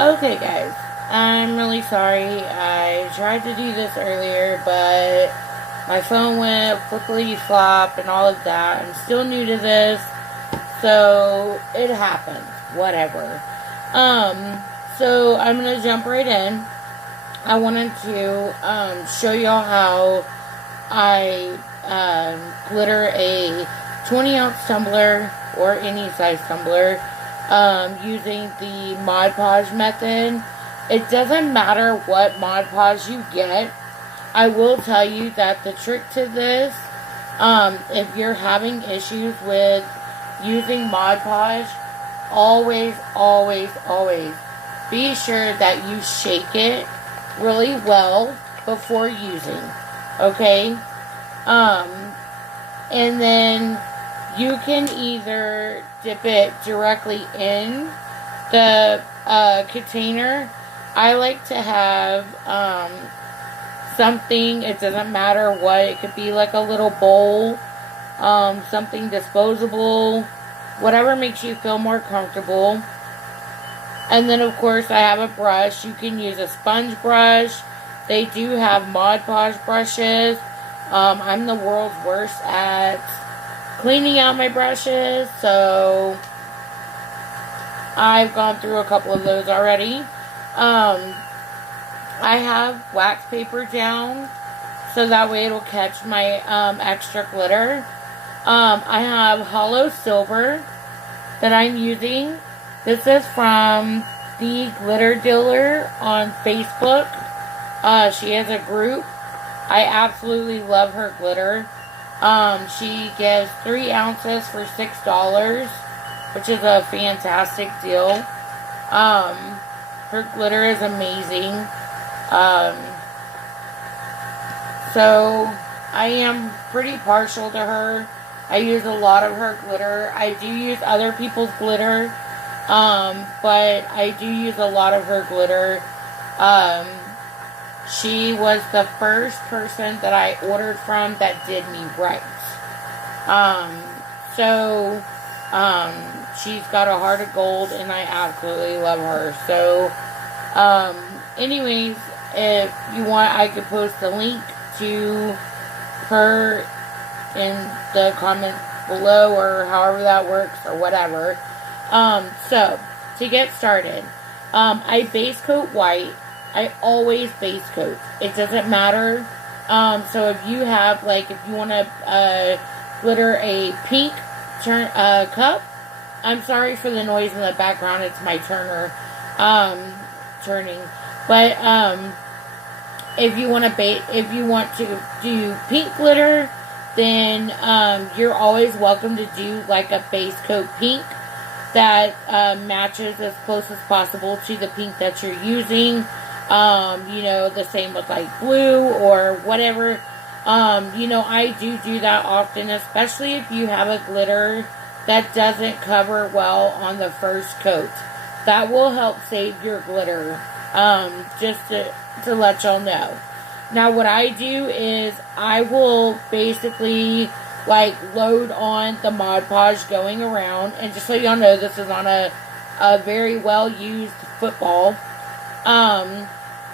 Okay, guys, I'm really sorry. I tried to do this earlier, but my phone went flippity flop and all of that. I'm still new to this, so it happens. Whatever. So I'm gonna jump right in. I wanted to show y'all how I glitter a 20-ounce tumbler or any size tumbler using the Mod Podge method. It doesn't matter what Mod Podge you get. I will tell you that the trick to this, if you're having issues with using Mod Podge, always, always, always be sure that you shake it really well before using. Okay? And then you can either dip it directly in the container. I like to have something, it doesn't matter what, it could be like a little bowl, something disposable, whatever makes you feel more comfortable. And then of course I have a brush. You can use a sponge brush. They do have Mod Podge brushes. I'm the world's worst at cleaning out my brushes, so I've gone through a couple of those already. I have wax paper down, so that way it'll catch my extra glitter. I have hollow silver that I'm using. This is from the Glitter Dealer on Facebook. She has a group. I absolutely love her glitter. She gives 3 ounces for $6, which is a fantastic deal. Her glitter is amazing. So I am pretty partial to her. I use a lot of her glitter. I do use other people's glitter, but I do use a lot of her glitter. She was the first person that I ordered from that did me right. She's got a heart of gold, and I absolutely love her. So, anyways, if you want, I could post a link to her in the comments below, or however that works, or whatever. So, to get started, I base coat white. I always base coat. It doesn't matter. So if you have, like, if you want to glitter a pink cup, I'm sorry for the noise in the background. It's my turner turning. But if you want to do pink glitter, then you're always welcome to do like a base coat pink that matches as close as possible to the pink that you're using. The same with like blue or whatever. I do that often, especially if you have a glitter that doesn't cover well on the first coat. That will help save your glitter, just to let y'all know. Now what I do is I will basically like load on the Mod Podge going around, and just so y'all know, this is on a very well used football.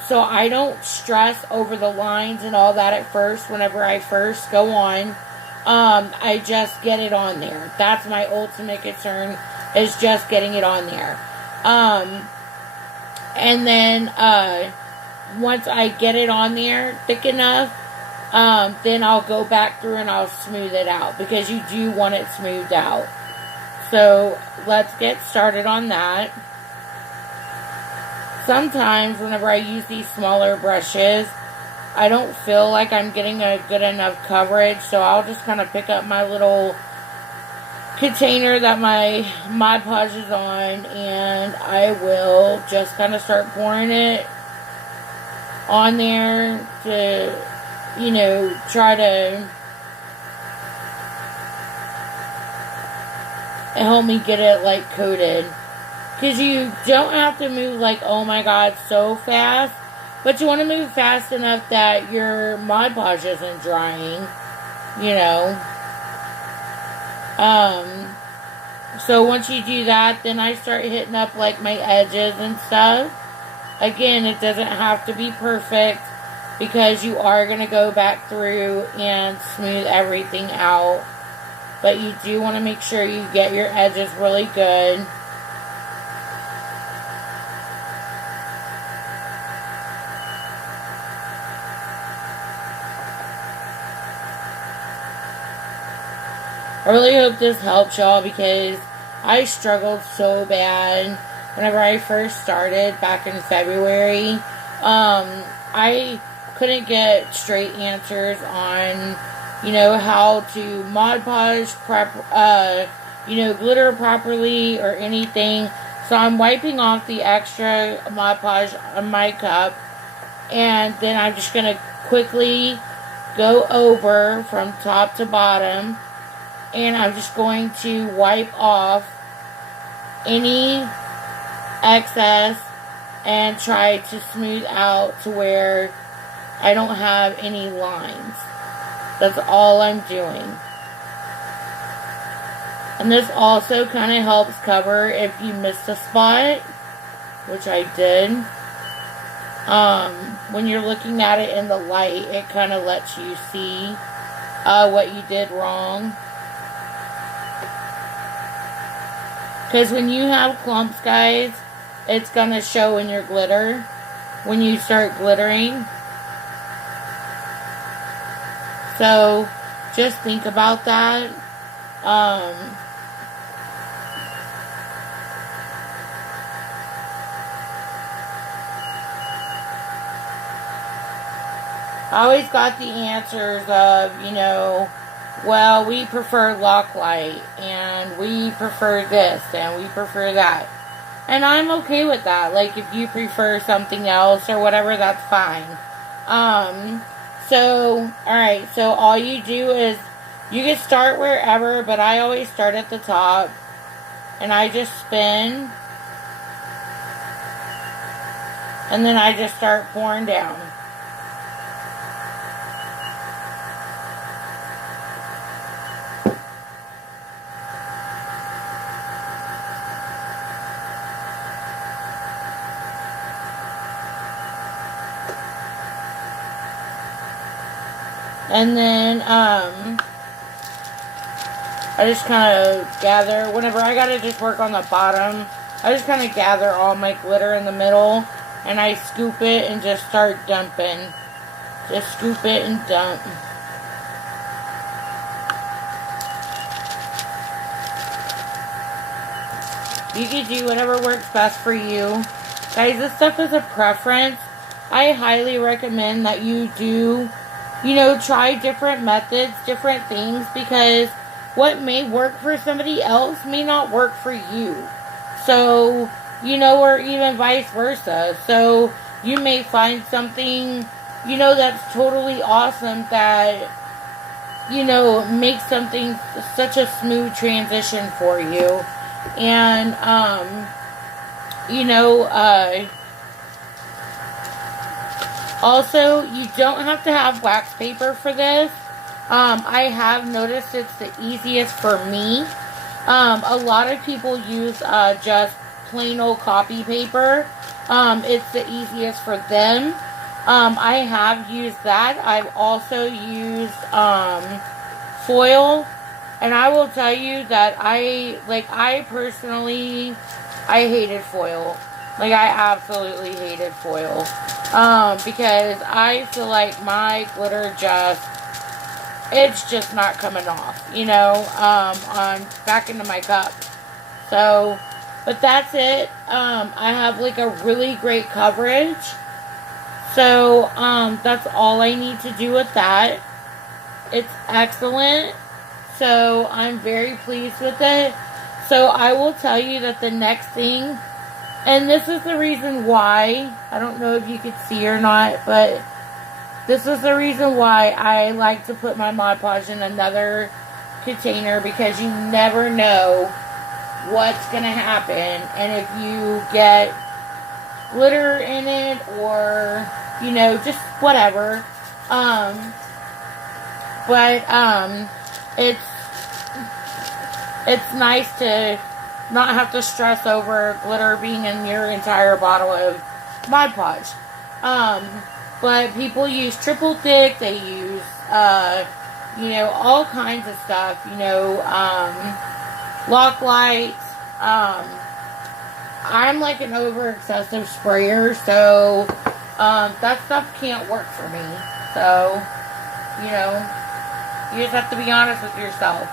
So I don't stress over the lines and all that at first. Whenever I first go on, I just get it on there. That's my ultimate concern, is just getting it on there. And then once I get it on there thick enough, then I'll go back through and I'll smooth it out, because you do want it smoothed out. So let's get started on that. Sometimes whenever I use these smaller brushes, I don't feel like I'm getting a good enough coverage, so I'll just kind of pick up my little container that my Mod Podge is on, and I will just kind of start pouring it on there to, try to help me get it like coated. Because you don't have to move like, oh my god, so fast. But you want to move fast enough that your Mod Podge isn't drying. So once you do that, then I start hitting up like my edges and stuff. Again, it doesn't have to be perfect because you are going to go back through and smooth everything out. But you do want to make sure you get your edges really good. I really hope this helps y'all because I struggled so bad whenever I first started back in February. I couldn't get straight answers on, how to Mod Podge glitter properly or anything. So I'm wiping off the extra Mod Podge on my cup, and then I'm just going to quickly go over from top to bottom, and I'm just going to wipe off any excess and try to smooth out to where I don't have any lines. That's all I'm doing. And this also kind of helps cover if you missed a spot, which I did. When you're looking at it in the light, it kind of lets you see what you did wrong. Because when you have clumps, guys, it's going to show in your glitter when you start glittering. So, just think about that. I always got the answers of, well, we prefer lock light, and we prefer this, and we prefer that. And I'm okay with that. Like, if you prefer something else or whatever, that's fine. Alright, so all you do is, you can start wherever, but I always start at the top, and I just spin, and then I just start pouring down. And then, I just kind of gather, whenever I gotta just work on the bottom, I just kind of gather all my glitter in the middle, and I scoop it and just start dumping. Just scoop it and dump. You can do whatever works best for you. Guys, this stuff is a preference. I highly recommend that you do, try different methods, different things, because what may work for somebody else may not work for you. So, or even vice versa. So, you may find something, that's totally awesome that, makes something such a smooth transition for you. And, also, you don't have to have wax paper for this. I have noticed it's the easiest for me. A lot of people use just plain old copy paper. It's the easiest for them. I have used that. I've also used foil. And I will tell you that I personally, I hated foil. Like, I absolutely hated foil. Because I feel like my glitter it's just not coming off, on back into my cup. So, but that's it. I have like a really great coverage. So, that's all I need to do with that. It's excellent. So, I'm very pleased with it. So, I will tell you that the next thing, and this is the reason why, I don't know if you could see or not, but this is the reason why I like to put my Mod Podge in another container, because you never know what's going to happen. And if you get glitter in it or, just whatever. it's nice to not have to stress over glitter being in your entire bottle of Mod Podge. But people use triple thick, they use, all kinds of stuff, lock lights. I'm like an over excessive sprayer, so that stuff can't work for me. So, you just have to be honest with yourself.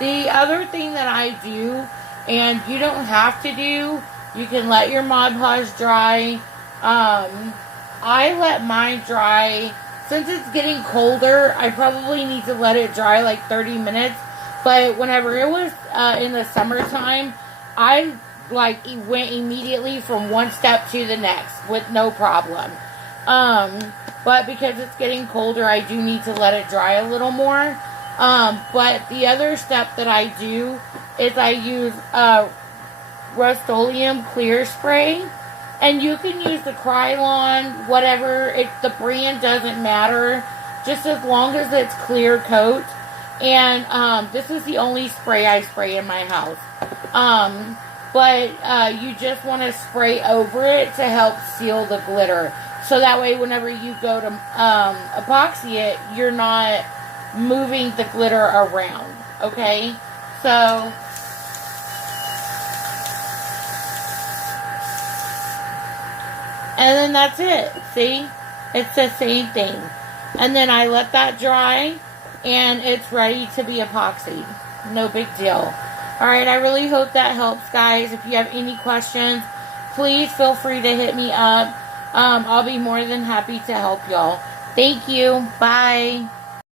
The other thing that I do, and you don't have to do, you can let your Mod Podge dry. I let mine dry. Since it's getting colder, I probably need to let it dry like 30 minutes. But whenever it was in the summertime, I went immediately from one step to the next with no problem. But because it's getting colder, I do need to let it dry a little more. But the other step that I do is I use Rust-Oleum clear spray. And you can use the Krylon, whatever, the brand doesn't matter, just as long as it's clear coat. And this is the only spray I spray in my house. But you just want to spray over it to help seal the glitter. So that way whenever you go to epoxy it, you're not moving the glitter around. Okay? So... and then that's it. See? It's the same thing. And then I let that dry, and it's ready to be epoxied. No big deal. Alright, I really hope that helps, guys. If you have any questions, please feel free to hit me up. I'll be more than happy to help y'all. Thank you. Bye.